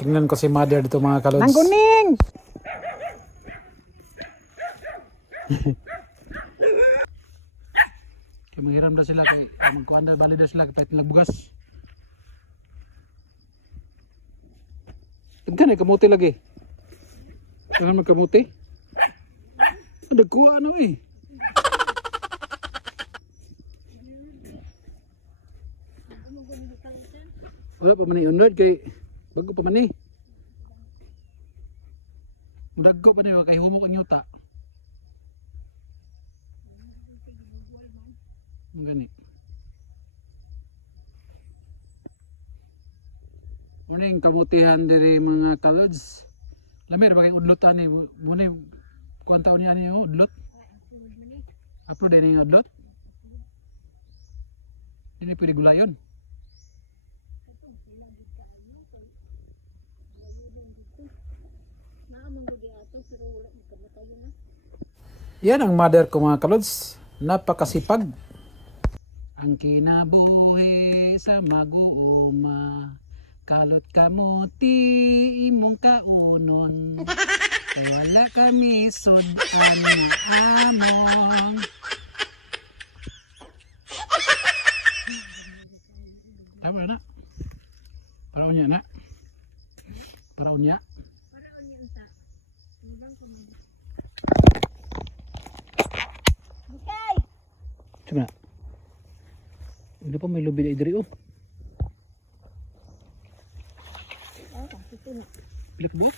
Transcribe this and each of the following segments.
Tingnan ko si mother dito mga kalods. Nangguning! Kaya manghiram na sila kay magkuhan na bali na sila kahit nilang bugas. Tagkan ay kamuti lagi. Tangan magkamuti. Dagkuha ano eh. Wala pa man unod kay bago pa man eh. Dagko pa niyo kay humok ang yuta. Ang gani. Morning kamutihan diri mga kalods. Lamir bagay udlotan ni muna kuan taon niya niyo udlot. Upload din yung udlot. Ini pwede gulayon. Yan ang mother ko mga kalods. Napakasipag. Ang kinabuhi sa mag-uuma, kalot kamuti imong kaunon, kay wala kami sudan nga among. Tama na. Paraon niya na. Paraon niya. Coba. Hindi pa may lubi na idri oh. Pilik ba?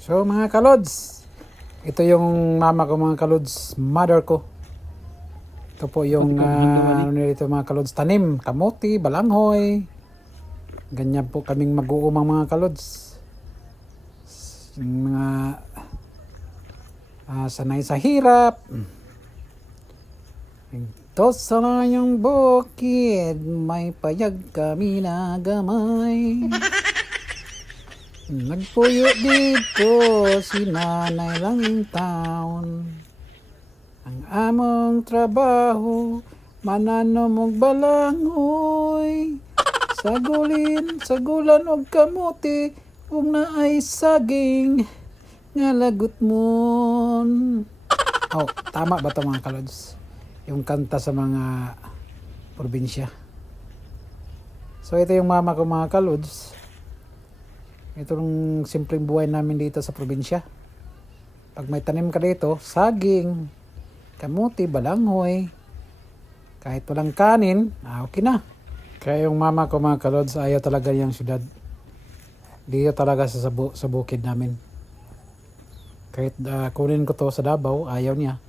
So mga kalods, ito yung mama ko mga kalods, mother ko. Ito po yung ano nito mga kalods, tanim, kamuti, balanghoy. Ganyan po kaming mag-uumang mga kalods. Yung mga sanay sa hirap. Ito sa yung bukid, may payag kami na gamay. Nagpuyo dito si nanay lang taon. Ang among trabaho mananom og balanghoy, sagulan og kamuti ug naay saging nga lagot mon. Oh, tama ba to mga kalods? Yung kanta sa mga probinsya. So ito yung mama ko mga kalods. Ito yung simpleng buhay namin dito sa probinsya. Pag may tanim ka dito, saging, kamuti, balanghoy, kahit walang kanin, okay na. Kaya yung mama ko mga kalods, ayaw talaga yung syudad. Dito talaga sa bukid namin. Kahit kunin ko to sa Davao, ayaw niya.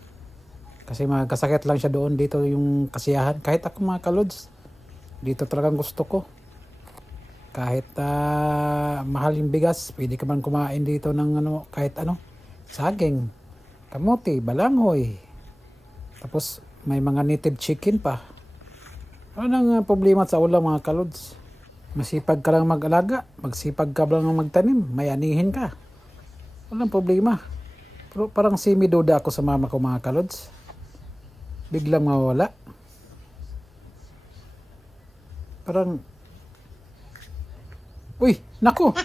Kasi magkasakit lang siya doon, dito yung kasiyahan. Kahit ako mga kalods, dito talagang gusto ko. Kahit mahal yung bigas, pwede ka man kumain dito ng kahit ano, saging, kamuti, balanghoy. Tapos may mga native chicken pa. Ano nang problema sa ulam mga kalods? Masipag ka lang mag-alaga, magsipag ka lang magtanim, may anihin ka. Walang problema. Pero parang semi-duda ako sa mama ko mga kalods. Biglang mawala. Parang uy, naku!